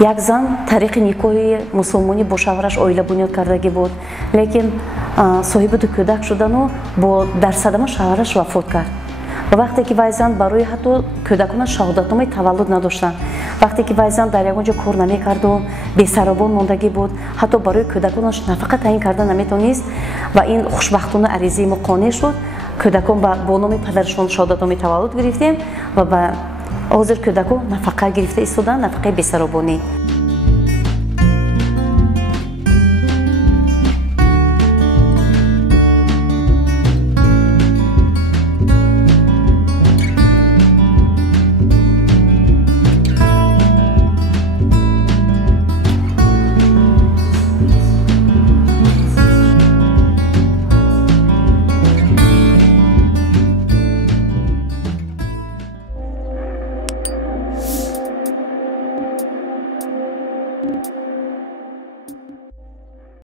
یک زن طریق نیکوی مسلمانی با شوهرش اویله بنیاد کردگی بود، لیکن صاحب دو کودک شدن و با در صدمه شوهرش وفات کرد. و وقتی که وای زن برای حتی کودکانش شهادتنامه تولد نداشتن، وقتی که وای زن در یگانجا کار نمیکرد و بی‌سرابان ماندگی بود، حتی برای کودکانش نفقه تعیین کردن نمیتونست و این خوشبختانه عریضه ما قانع شد. کودکان با نام پدرشون شهادتنامه تولد گرفتیم و با حاضر کودکان نفقه گرفته ایستادن، نفقه بی‌سرابانی.